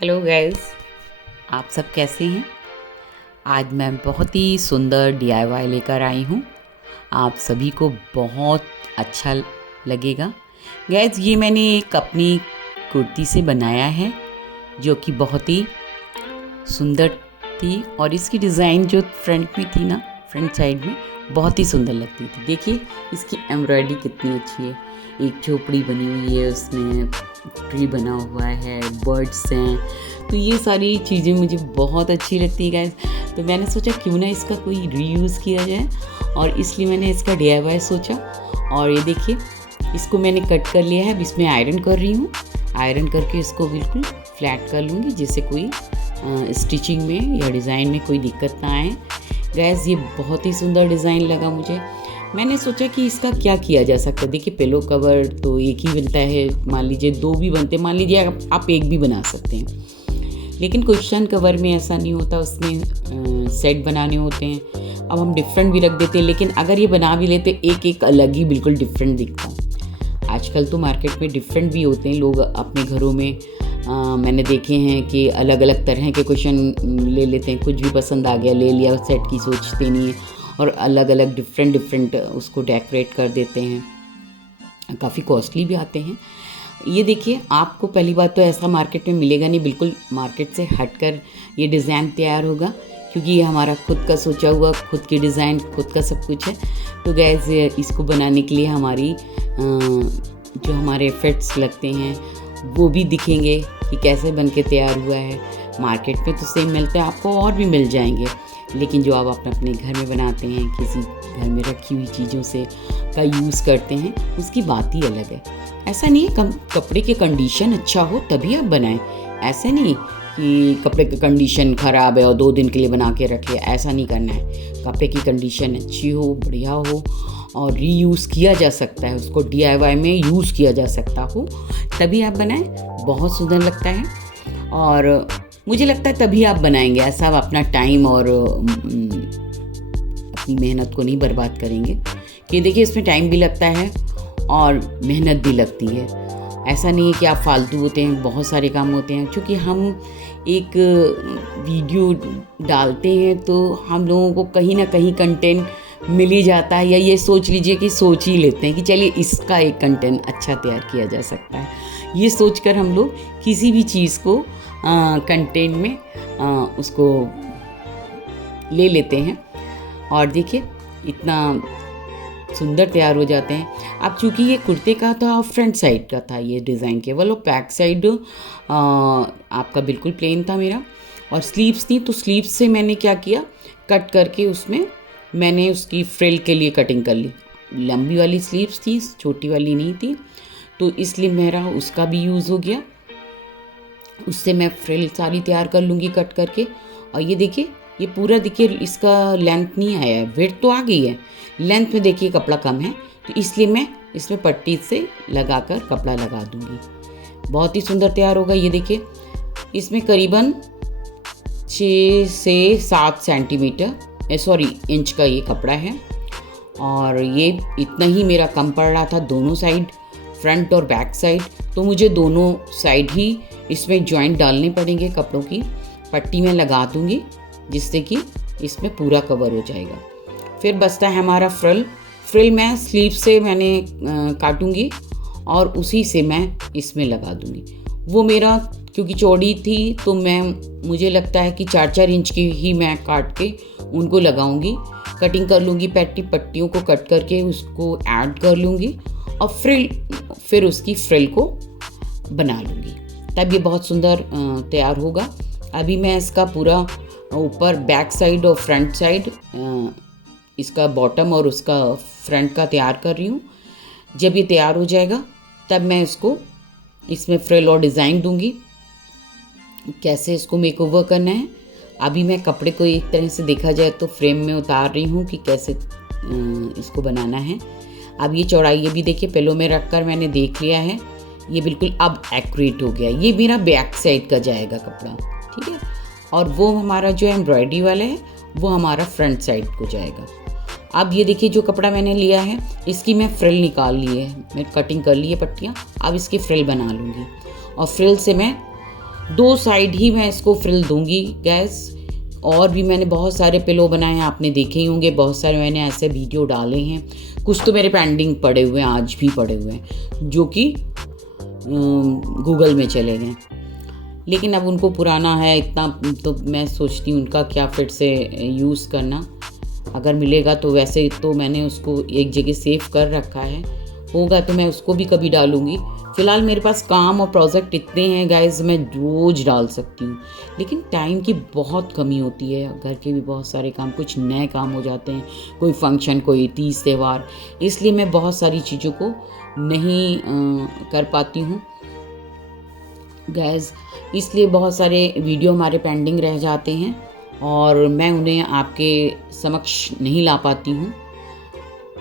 Hello guys, आप सब कैसे हैं। आज मैं बहुत ही सुंदर डीआईवाई लेकर आई हूँ। आप सभी को बहुत अच्छा लगेगा। गाइस, ये मैंने एक अपनी कुर्ती से बनाया है जो कि बहुत ही सुंदर थी, और इसकी डिज़ाइन जो फ्रंट में थी ना, फ्रंट साइड में बहुत ही सुंदर लगती थी। देखिए इसकी एम्ब्रॉयडरी कितनी अच्छी है। एक झोपड़ी बनी हुई है, उसमें ट्री बना हुआ है, बर्ड्स हैं। तो ये सारी चीज़ें मुझे बहुत अच्छी लगती है गाइस। तो मैंने सोचा क्यों ना इसका कोई रीयूज़ किया जाए, और इसलिए मैंने इसका डीआईवाई सोचा। और ये देखिए, इसको मैंने कट कर लिया है। अब इसमें आयरन कर रही हूँ। आयरन करके इसको बिल्कुल फ्लैट कर लूँगी, जिससे कोई स्टिचिंग में या डिज़ाइन में कोई दिक्कत ना आए। गैस, ये बहुत ही सुंदर डिज़ाइन लगा मुझे। मैंने सोचा कि इसका क्या किया जा सकता है। देखिए, पिलो कवर तो एक ही बनता है, मान लीजिए 2 भी बनते हैं, मान लीजिए आप एक भी बना सकते हैं। लेकिन कुशन कवर में ऐसा नहीं होता, उसमें सेट बनाने होते हैं। अब हम डिफरेंट भी रख देते हैं, लेकिन अगर ये बना भी लेते एक एक अलग ही बिल्कुल डिफरेंट दिखता। आजकल तो मार्केट में डिफरेंट भी होते हैं। लोग अपने घरों में मैंने देखे हैं कि अलग अलग तरह के क्वेश्चन ले लेते हैं। कुछ भी पसंद आ गया ले लिया, सेट की सोचते नहीं है, और अलग अलग डिफरेंट उसको डेकोरेट कर देते हैं। काफ़ी कॉस्टली भी आते हैं। ये देखिए, आपको पहली बात तो ऐसा मार्केट में मिलेगा नहीं। बिल्कुल मार्केट से हटकर ये डिज़ाइन तैयार होगा, क्योंकि ये हमारा खुद का सोचा हुआ, खुद की डिज़ाइन, खुद का सब कुछ है। तो गैस, इसको बनाने के लिए हमारी जो हमारे एफर्ट्स लगते हैं वो भी दिखेंगे कि कैसे बन के तैयार हुआ है। मार्केट में तो सेम मिलता है, आपको और भी मिल जाएंगे, लेकिन जो आप अपने घर में बनाते हैं, किसी घर में रखी हुई चीज़ों से का यूज़ करते हैं, उसकी बात ही अलग है। ऐसा नहीं है कपड़े की कंडीशन अच्छा हो तभी आप बनाएं। ऐसा नहीं कि कपड़े की कंडीशन ख़राब है और 2 दिन के लिए बना के रखिए, ऐसा नहीं करना है। कपड़े की कंडीशन अच्छी हो, बढ़िया हो, और रीयूज़ किया जा सकता है, उसको डीआईवाई में यूज़ किया जा सकता हो, तभी आप बनाएं। बहुत सुंदर लगता है, और मुझे लगता है तभी आप बनाएंगे। ऐसा आप अपना टाइम और अपनी मेहनत को नहीं बर्बाद करेंगे। कि देखिए, इसमें टाइम भी लगता है और मेहनत भी लगती है। ऐसा नहीं है कि आप फालतू होते हैं, बहुत सारे काम होते हैं। क्योंकि हम एक वीडियो डालते हैं तो हम लोगों को कहीं ना कहीं कंटेंट मिल ही जाता है, या ये सोच लीजिए कि सोच ही लेते हैं कि चलिए इसका एक कंटेंट अच्छा तैयार किया जा सकता है। ये सोचकर हम लोग किसी भी चीज़ को कंटेंट में उसको ले लेते हैं, और देखिए इतना सुंदर तैयार हो जाते हैं। अब चूँकि ये कुर्ते का था और फ्रंट साइड का था ये डिज़ाइन, केवल, और बैक साइड आपका बिल्कुल प्लेन था मेरा, और स्लीव्स थी। तो स्लीव्स से मैंने क्या किया, कट करके उसमें मैंने उसकी फ्रिल के लिए कटिंग कर ली। लंबी वाली स्लीव्स थी, छोटी वाली नहीं थी, तो इसलिए मेरा उसका भी यूज़ हो गया। उससे मैं फ्रिल सारी तैयार कर लूँगी कट करके। और ये देखिए, ये पूरा देखिए, इसका लेंथ नहीं आया है, विड्थ तो आ गई है, लेंथ में देखिए कपड़ा कम है, तो इसलिए मैं इसमें पट्टी से लगाकर कपड़ा लगा दूँगी। बहुत ही सुंदर तैयार होगा। ये देखिए, इसमें करीबन 6 से 7 सेंटीमीटर इंच का ये कपड़ा है, और ये इतना ही मेरा कम पड़ रहा था दोनों साइड, फ्रंट और बैक साइड। तो मुझे दोनों साइड ही इसमें जॉइंट डालने पड़ेंगे कपड़ों की। पट्टी में लगा दूँगी, जिससे कि इसमें पूरा कवर हो जाएगा। फिर बचता है हमारा फ्रिल मैं स्लीव से मैंने काटूँगी, और उसी से मैं इसमें लगा दूँगी। वो मेरा क्योंकि चौड़ी थी, तो मुझे लगता है कि 4-4 इंच की ही मैं काट के उनको लगाऊंगी। कटिंग कर लूँगी, पट्टियों को कट करके उसको ऐड कर लूँगी, और फिर उसकी फ्रिल को बना लूँगी, तब ये बहुत सुंदर तैयार होगा। अभी मैं इसका पूरा ऊपर बैक साइड और फ्रंट साइड, इसका बॉटम और उसका फ्रंट का तैयार कर रही हूँ। जब ये तैयार हो जाएगा तब मैं इसमें फ्रिल और डिज़ाइन दूँगी। कैसे इसको मेकओवर करना है, अभी मैं कपड़े को एक तरह से देखा जाए तो फ्रेम में उतार रही हूँ कि कैसे इसको बनाना है। अब ये चौड़ाई, ये भी देखिए पिलो में रख कर मैंने देख लिया है, ये बिल्कुल अब एक्यूरेट हो गया। ये मेरा बैक साइड का जाएगा कपड़ा, ठीक है, और वो हमारा जो एम्ब्रॉयडरी वाला है वो हमारा फ्रंट साइड को जाएगा। अब ये देखिए, जो कपड़ा मैंने लिया है इसकी मैं फ्रिल निकाल ली है, मैं कटिंग कर ली है पट्टियाँ। अब इसकी फ्रिल बना लूँगी, और फ्रिल से मैं 2 साइड ही मैं इसको फ्रिल दूंगी गैस। और भी मैंने बहुत सारे पिलो बनाए हैं, आपने देखे ही होंगे, बहुत सारे मैंने ऐसे वीडियो डाले हैं। कुछ तो मेरे पेंडिंग पड़े हुए हैं, आज भी पड़े हुए हैं, जो कि गूगल में चले गए। लेकिन अब उनको पुराना है इतना, तो मैं सोचती हूँ उनका क्या फिर से यूज़ करना। अगर मिलेगा तो वैसे तो मैंने उसको एक जगह सेव कर रखा है, होगा तो मैं उसको भी कभी डालूँगी। फ़िलहाल मेरे पास काम और प्रोजेक्ट इतने हैं गाइस, मैं रोज़ डाल सकती हूँ, लेकिन टाइम की बहुत कमी होती है। घर के भी बहुत सारे काम, कुछ नए काम हो जाते हैं, कोई फंक्शन, कोई तीज त्यौहार, इसलिए मैं बहुत सारी चीज़ों को नहीं कर पाती हूँ गैस। इसलिए बहुत सारे वीडियो हमारे पेंडिंग रह जाते हैं और मैं उन्हें आपके समक्ष नहीं ला पाती हूँ।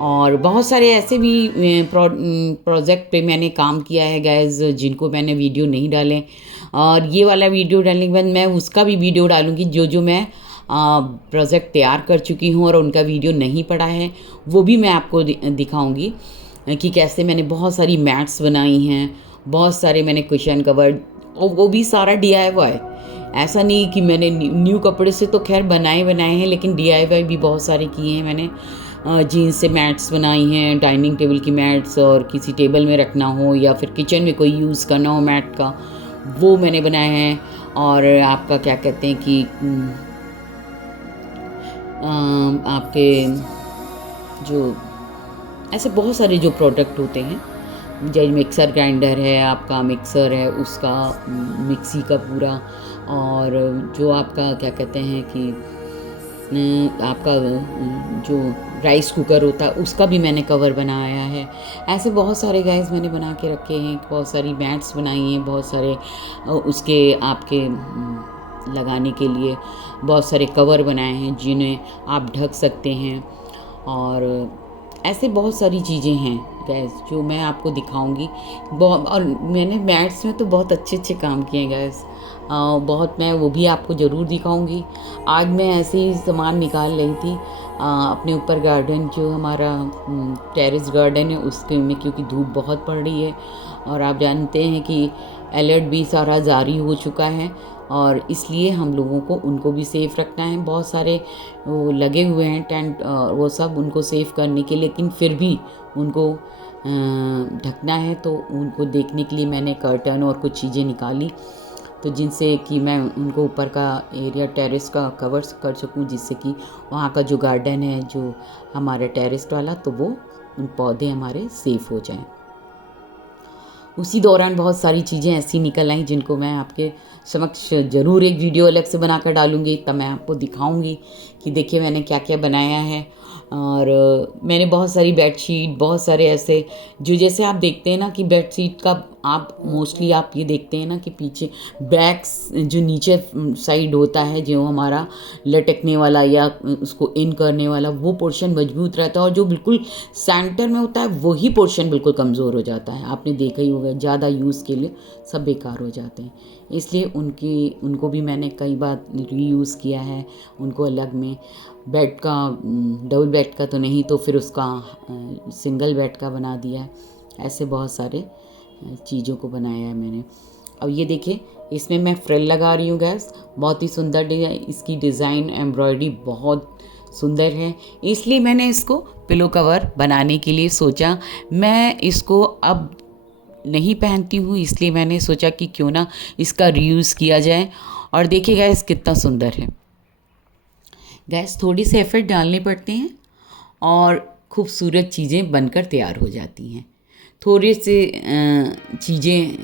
और बहुत सारे ऐसे भी प्रोजेक्ट पे मैंने काम किया है गैस, जिनको मैंने वीडियो नहीं डाले। और ये वाला वीडियो डालने के बाद मैं उसका भी वीडियो डालूँगी, जो मैं प्रोजेक्ट तैयार कर चुकी हूँ और उनका वीडियो नहीं पड़ा है, वो भी मैं आपको दिखाऊँगी कि कैसे मैंने बहुत सारी मैट्स बनाई हैं, बहुत सारे मैंने कुशन कवर, और वो भी सारा DIY। ऐसा नहीं कि मैंने न्यू कपड़े से तो खैर बनाए हैं, लेकिन DIY भी बहुत सारे किए हैं मैंने। जीन्स से मैट्स बनाई हैं, डाइनिंग टेबल की मैट्स, और किसी टेबल में रखना हो या फिर किचन में कोई यूज़ करना हो मैट का, वो मैंने बनाए हैं। और आपका क्या कहते हैं कि आपके जो ऐसे बहुत सारे जो प्रोडक्ट होते हैं, जैसे मिक्सर ग्राइंडर है, आपका मिक्सर है, उसका मिक्सी का पूरा, और जो आपका क्या कहते हैं कि आपका जो राइस कुकर होता है, उसका भी मैंने कवर बनाया है। ऐसे बहुत सारे गैस मैंने बना के रखे हैं, बहुत सारी मैट्स बनाई हैं, बहुत सारे उसके आपके लगाने के लिए बहुत सारे कवर बनाए हैं जिन्हें आप ढक सकते हैं। और ऐसे बहुत सारी चीज़ें हैं गैस जो मैं आपको दिखाऊंगी। और मैंने मैट्स में तो बहुत अच्छे काम किए हैं गैस, बहुत, मैं वो भी आपको ज़रूर दिखाऊंगी। आज मैं ऐसे ही सामान निकाल रही थी अपने ऊपर गार्डन, जो हमारा टेरेस गार्डन है उसके में, क्योंकि धूप बहुत पड़ रही है और आप जानते हैं कि अलर्ट भी सारा जारी हो चुका है, और इसलिए हम लोगों को उनको भी सेफ़ रखना है। बहुत सारे वो लगे हुए हैं टेंट, वो सब उनको सेफ़ करने के, लेकिन फिर भी उनको ढकना है, तो उनको देखने के लिए मैंने कर्टन और कुछ चीज़ें निकाली, तो जिनसे कि मैं उनको ऊपर का एरिया टेरेस का कवर कर सकूं, जिससे कि वहाँ का जो गार्डन है जो हमारा टेरेस वाला, तो वो उन पौधे हमारे सेफ़ हो जाएं। उसी दौरान बहुत सारी चीज़ें ऐसी निकल आई जिनको मैं आपके समक्ष ज़रूर एक वीडियो अलग से बनाकर डालूँगी, तब मैं आपको दिखाऊँगी कि देखिए मैंने क्या क्या बनाया है। और मैंने बहुत सारी बेडशीट, बहुत सारे ऐसे, जो जैसे आप देखते हैं ना कि बेडशीट का आप मोस्टली आप ये देखते हैं ना कि पीछे बैक जो नीचे साइड होता है, जो हमारा लटकने वाला या उसको इन करने वाला, वो पोर्शन मजबूत रहता है, और जो बिल्कुल सेंटर में होता है वही पोर्शन बिल्कुल कमज़ोर हो जाता है। आपने देखा ही होगा, ज़्यादा यूज़ के लिए सब बेकार हो जाते हैं, इसलिए उनको भी मैंने कई बार रीयूज़ किया है। उनको अलग में बेड का, डबल बेड का तो नहीं, तो फिर उसका सिंगल बेड का बना दिया है। ऐसे बहुत सारे चीज़ों को बनाया है मैंने। अब ये देखिए, इसमें मैं फ्रिल लगा रही हूँ गैस, बहुत ही सुंदर डिज़ाइन, इसकी डिज़ाइन एम्ब्रॉयडरी बहुत सुंदर है, इसलिए मैंने इसको पिलो कवर बनाने के लिए सोचा। मैं इसको अब नहीं पहनती हूँ, इसलिए मैंने सोचा कि क्यों ना इसका रीयूज़ किया जाए। और देखिए गैस कितना सुंदर है गैस, थोड़ी से एफर्ट डालने पड़ते हैं और खूबसूरत चीज़ें बनकर तैयार हो जाती हैं। थोड़े से चीज़ें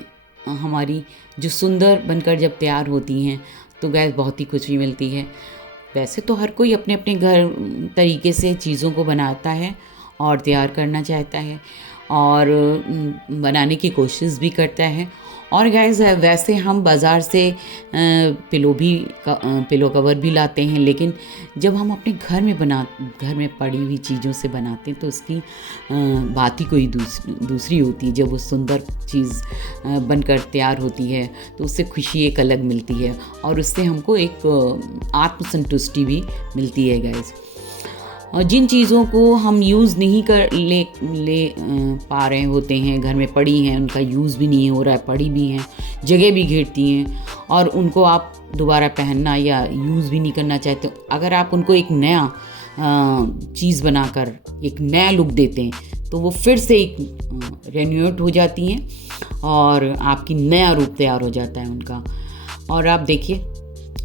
हमारी जो सुंदर बनकर जब तैयार होती हैं तो गैस बहुत ही खुशी मिलती है। वैसे तो हर कोई अपने अपने घर तरीके से चीज़ों को बनाता है और तैयार करना चाहता है और बनाने की कोशिश भी करता है। और गाइस वैसे हम बाज़ार से पिलो कवर भी लाते हैं, लेकिन जब हम अपने घर में पड़ी हुई चीज़ों से बनाते हैं तो उसकी बात ही कोई दूसरी होती है। जब वो सुंदर चीज़ बनकर तैयार होती है तो उससे खुशी एक अलग मिलती है और उससे हमको एक आत्मसंतुष्टि भी मिलती है गाइस। और जिन चीज़ों को हम यूज़ नहीं कर ले पा रहे होते हैं, घर में पड़ी हैं, उनका यूज़ भी नहीं हो रहा है, पड़ी भी हैं, जगह भी घेरती हैं, और उनको आप दोबारा पहनना या यूज़ भी नहीं करना चाहते, अगर आप उनको एक नया चीज़ बनाकर एक नया लुक देते हैं तो वो फिर से एक रेन्यूएट हो जाती हैं और आपकी नया रूप तैयार हो जाता है उनका। और आप देखिए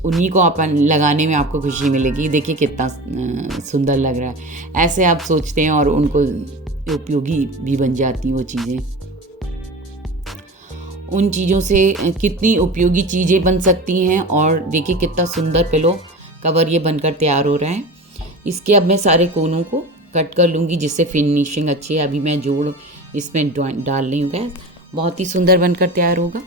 उन्हीं को आप लगाने में आपको खुशी मिलेगी। देखिए कितना सुंदर लग रहा है, ऐसे आप सोचते हैं और उनको उपयोगी भी बन जाती वो चीज़ें। उन चीज़ों से कितनी उपयोगी चीज़ें बन सकती हैं। और देखिए कितना सुंदर पिलो कवर ये बनकर तैयार हो रहा है। इसके अब मैं सारे कोनों को कट कर लूँगी जिससे फिनिशिंग अच्छी है। अभी मैं जोड़ इसमें डाल रही हूँ गैस, बहुत ही सुंदर बनकर तैयार होगा।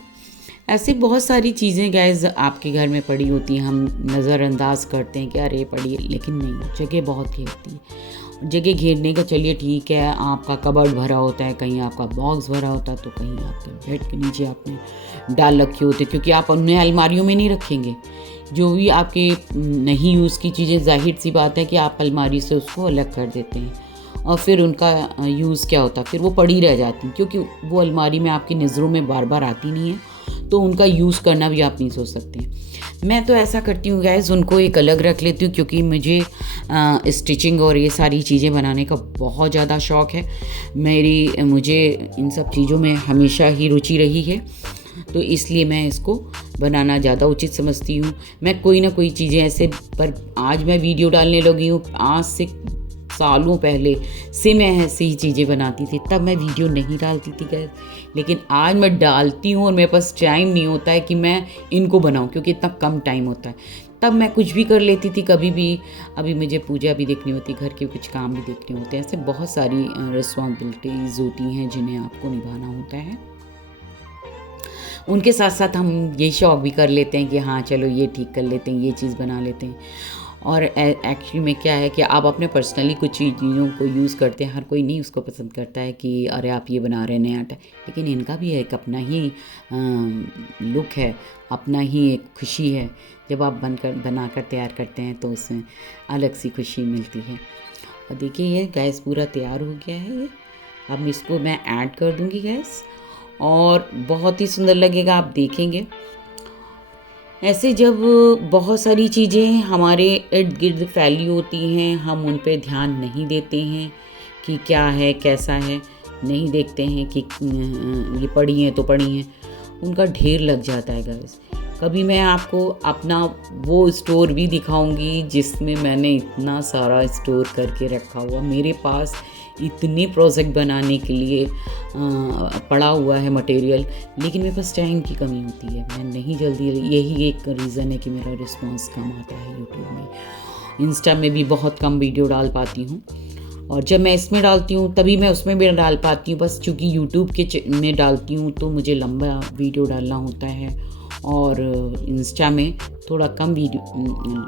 ऐसे बहुत सारी चीज़ें गैस आपके घर में पड़ी होती हैं, हम नज़रअंदाज करते हैं कि अरे पड़ी है, लेकिन नहीं, जगह बहुत घेरती है। जगह घेरने का चलिए ठीक है, आपका कबर्ड भरा होता है, कहीं आपका बॉक्स भरा होता है, तो कहीं आपके बेड के नीचे आपने डाल रखे होते, क्योंकि आप उन्हें अलमारियों में नहीं रखेंगे। जो भी आपके नहीं यूज़ की चीज़ें, जाहिर सी बात है कि आप अलमारी से उसको अलग कर देते हैं और फिर उनका यूज़ क्या होता है, फिर वो पड़ी रह जाती, क्योंकि वो अलमारी में आपकी नज़रों में बार बार आती नहीं है, तो उनका यूज़ करना भी आप नहीं सोच सकते हैं। मैं तो ऐसा करती हूँ गैस, उनको एक अलग रख लेती हूँ, क्योंकि मुझे स्टिचिंग और ये सारी चीज़ें बनाने का बहुत ज़्यादा शौक़ है। मुझे इन सब चीज़ों में हमेशा ही रुचि रही है, तो इसलिए मैं इसको बनाना ज़्यादा उचित समझती हूँ। मैं कोई ना कोई चीज़ें ऐसे, पर आज मैं वीडियो डालने लगी हूँ, आज से सालों पहले से मैं ऐसी ही चीज़ें बनाती थी, तब मैं वीडियो नहीं डालती थी गैस, लेकिन आज मैं डालती हूँ और मेरे पास टाइम नहीं होता है कि मैं इनको बनाऊँ, क्योंकि इतना कम टाइम होता है। तब मैं कुछ भी कर लेती थी, कभी भी। अभी मुझे पूजा भी देखनी होती, घर के कुछ काम भी देखने होते हैं, ऐसे बहुत सारी रिस्पॉन्सिबिलिटीज़ होती हैं जिन्हें आपको निभाना होता है। उनके साथ साथ हम ये शौक़ भी कर लेते हैं कि हाँ चलो ये ठीक कर लेते हैं, ये चीज़ बना लेते हैं। और एक्चुअली में क्या है कि आप अपने पर्सनली कुछ चीज़ों को यूज़ करते हैं, हर कोई नहीं उसको पसंद करता है कि अरे आप ये बना रहे हैं नया आटा, लेकिन इनका भी एक अपना ही लुक है, अपना ही एक खुशी है। जब आप बनाकर तैयार करते हैं तो उसमें अलग सी खुशी मिलती है। और देखिए ये गैस पूरा तैयार हो गया है। ये अब इसको मैं ऐड कर दूँगी गैस, और बहुत ही सुंदर लगेगा, आप देखेंगे। ऐसे जब बहुत सारी चीज़ें हमारे इर्द गिर्द फैली होती हैं, हम उन पे ध्यान नहीं देते हैं कि क्या है कैसा है, नहीं देखते हैं कि ये पड़ी हैं तो पड़ी हैं, उनका ढेर लग जाता है गाइस। कभी मैं आपको अपना वो स्टोर भी दिखाऊंगी जिसमें मैंने इतना सारा स्टोर करके रखा हुआ। मेरे पास इतने प्रोजेक्ट बनाने के लिए पड़ा हुआ है मटेरियल, लेकिन मेरे पास टाइम की कमी होती है, मैं नहीं जल्दी, यही एक रीज़न है कि मेरा रिस्पांस कम आता है यूट्यूब में। इंस्टा में भी बहुत कम वीडियो डाल पाती हूँ, और जब मैं इसमें डालती हूँ तभी मैं उसमें भी डाल पाती हूँ, बस चूँकि यूट्यूब के में डालती हूँ तो मुझे लंबा वीडियो डालना होता है, और इंस्टा में थोड़ा कम वीडियो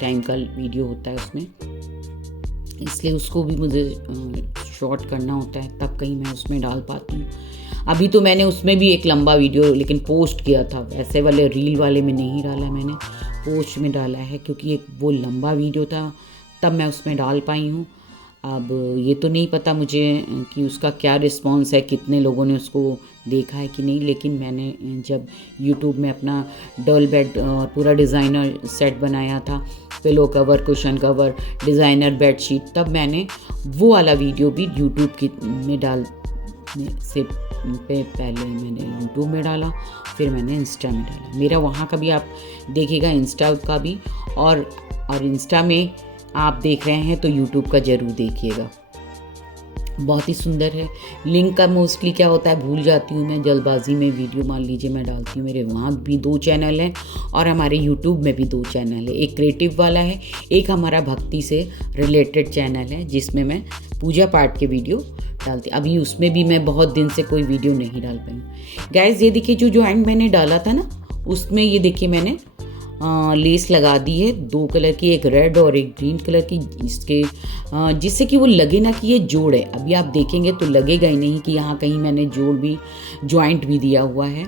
टाइम का वीडियो होता है उसमें, इसलिए उसको भी मुझे शॉर्ट करना होता है, तब कहीं मैं उसमें डाल पाती हूँ। अभी तो मैंने उसमें भी एक लंबा वीडियो लेकिन पोस्ट किया था, वैसे वाले रील वाले में नहीं डाला, मैंने पोस्ट में डाला है, क्योंकि एक वो लंबा वीडियो था तब मैं उसमें डाल पाई हूँ। अब ये तो नहीं पता मुझे कि उसका क्या रिस्पॉन्स है, कितने लोगों ने उसको देखा है कि नहीं, लेकिन मैंने जब यूट्यूब में अपना डबल बेड और पूरा डिज़ाइनर सेट बनाया था, pillow cover, cushion cover, designer bedsheet, तब मैंने वो वाला वीडियो भी यूट्यूब में डालने से पहले मैंने यूट्यूब में डाला, फिर मैंने इंस्टा में डाला। मेरा वहाँ का भी आप देखिएगा, इंस्टा का भी, और इंस्टा में आप देख रहे हैं तो यूट्यूब का ज़रूर देखिएगा, बहुत ही सुंदर है। लिंक का मोस्टली क्या होता है, भूल जाती हूँ मैं जल्दबाजी में, वीडियो मान लीजिए मैं डालती हूँ, मेरे वहाँ भी 2 चैनल हैं और हमारे यूट्यूब में भी 2 चैनल है, एक क्रिएटिव वाला है, एक हमारा भक्ति से रिलेटेड चैनल है जिसमें मैं पूजा पाठ के वीडियो डालती। अभी उसमें भी मैं बहुत दिन से कोई वीडियो नहीं डाल पाई। गाइस ये देखिए जो जॉइंट मैंने डाला था ना, उसमें ये देखिए मैंने लेस लगा दी है 2 कलर की, एक रेड और एक ग्रीन कलर की, इसके जिससे कि वो लगे ना कि ये जोड़ है। अभी आप देखेंगे तो लगेगा ही नहीं कि यहाँ कहीं मैंने जोड़ भी, जॉइंट भी दिया हुआ है,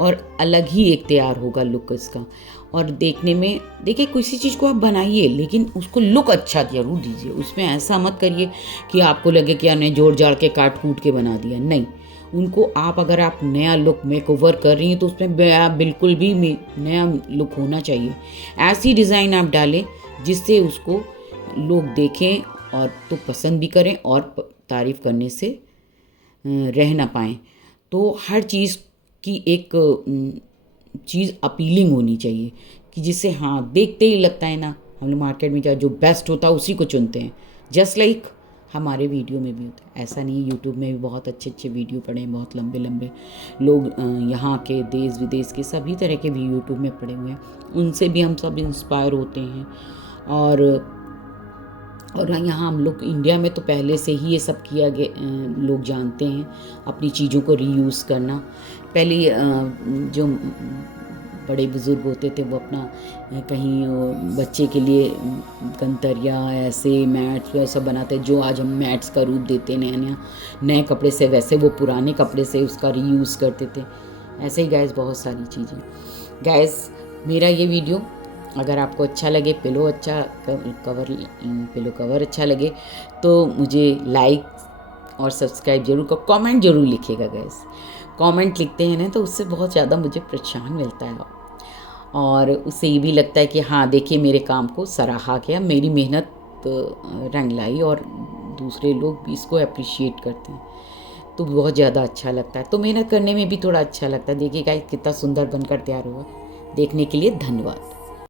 और अलग ही एक तैयार होगा लुक इसका। और देखने में, देखिए किसी चीज़ को आप बनाइए लेकिन उसको लुक अच्छा जरूर दीजिए, उसमें ऐसा मत करिए कि आपको लगे कि आपने जोड़ जाड़ के काट कूट के बना दिया, नहीं, उनको आप अगर आप नया लुक मेकओवर कर रही हैं तो उसमें बिल्कुल भी नया लुक होना चाहिए। ऐसी डिज़ाइन आप डालें जिससे उसको लोग देखें और तो पसंद भी करें और तारीफ़ करने से रह ना पाएँ। तो हर चीज़ की एक चीज़ अपीलिंग होनी चाहिए कि जिससे हाँ देखते ही लगता है ना, हम लोग मार्केट में क्या जो बेस्ट होता है उसी को चुनते हैं। जस्ट लाइक हमारे वीडियो में भी होता है, ऐसा नहीं। यूट्यूब में भी बहुत अच्छे अच्छे वीडियो पड़े हैं, बहुत लंबे लंबे लोग यहाँ के देश विदेश के सभी तरह के भी यूट्यूब में पड़े हुए हैं, उनसे भी हम सब इंस्पायर होते हैं। और यहाँ हम लोग इंडिया में तो पहले से ही ये सब किया गया, लोग जानते हैं अपनी चीज़ों को रीयूज़ करना। पहले जो बड़े बुज़ुर्ग होते थे वो अपना कहीं बच्चे के लिए गंतरिया ऐसे मैट्स वैसा बनाते, जो आज हम मैट्स का रूप देते हैं नए कपड़े से, वैसे वो पुराने कपड़े से उसका रीयूज़ करते थे। ऐसे ही गैस बहुत सारी चीज़ें। गैस मेरा ये वीडियो अगर आपको अच्छा लगे, पिलो कवर अच्छा लगे तो मुझे लाइक और सब्सक्राइब जरूर करो, कमेंट जरूर लिखिएगा गैस। कमेंट लिखते हैं ना तो उससे बहुत ज़्यादा मुझे प्रोत्साहन मिलता है और उससे ये भी लगता है कि हाँ देखिए मेरे काम को सराहा गया, मेरी मेहनत रंग लाई और दूसरे लोग भी इसको अप्रिशिएट करते हैं तो बहुत ज़्यादा अच्छा लगता है। तो मेहनत करने में भी थोड़ा अच्छा लगता है। देखिए गाइस कितना सुंदर बनकर तैयार हुआ। देखने के लिए धन्यवाद।